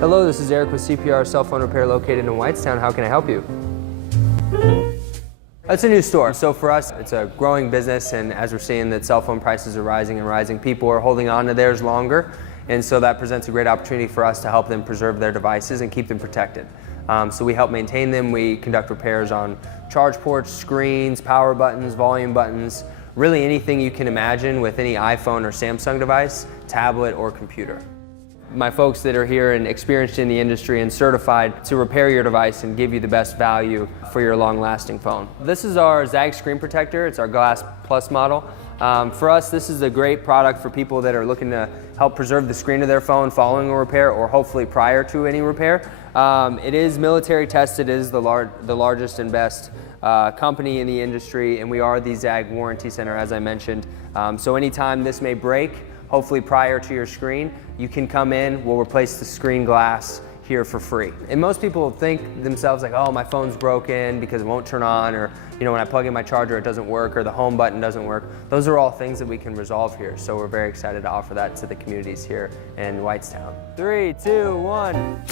Hello, this is Eric with CPR Cell Phone Repair located in Whitestown. How can I help you? It's a new store, so for us it's a growing business, and as we're seeing that cell phone prices are rising and rising, people are holding on to theirs longer, and so that presents a great opportunity for us to help them preserve their devices and keep them protected. So we help maintain them. We conduct repairs on charge ports, screens, power buttons, volume buttons, really anything you can imagine with any iPhone or Samsung device, tablet, or computer. My folks that are here and experienced in the industry and certified to repair your device and give you the best value for your long-lasting phone. This is our Zag screen protector. It's our Glass Plus model. For us, this is a great product for people that are looking to help preserve the screen of their phone following a repair or hopefully prior to any repair. It is military tested. It is the largest and best company in the industry, and we are the Zag Warranty Center, as I mentioned. So anytime this may break, hopefully prior to your screen, you can come in, we'll replace the screen glass here for free. And most people think themselves like, oh, my phone's broken because it won't turn on, or when I plug in my charger it doesn't work, or the home button doesn't work. Those are all things that we can resolve here, so we're very excited to offer that to the communities here in Whitestown. 3, 2, 1.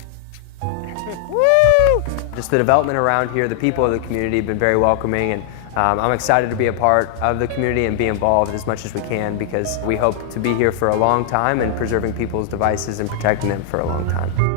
Woo! Just the development around here, the people of the community have been very welcoming, and I'm excited to be a part of the community and be involved as much as we can, because we hope to be here for a long time and preserving people's devices and protecting them for a long time.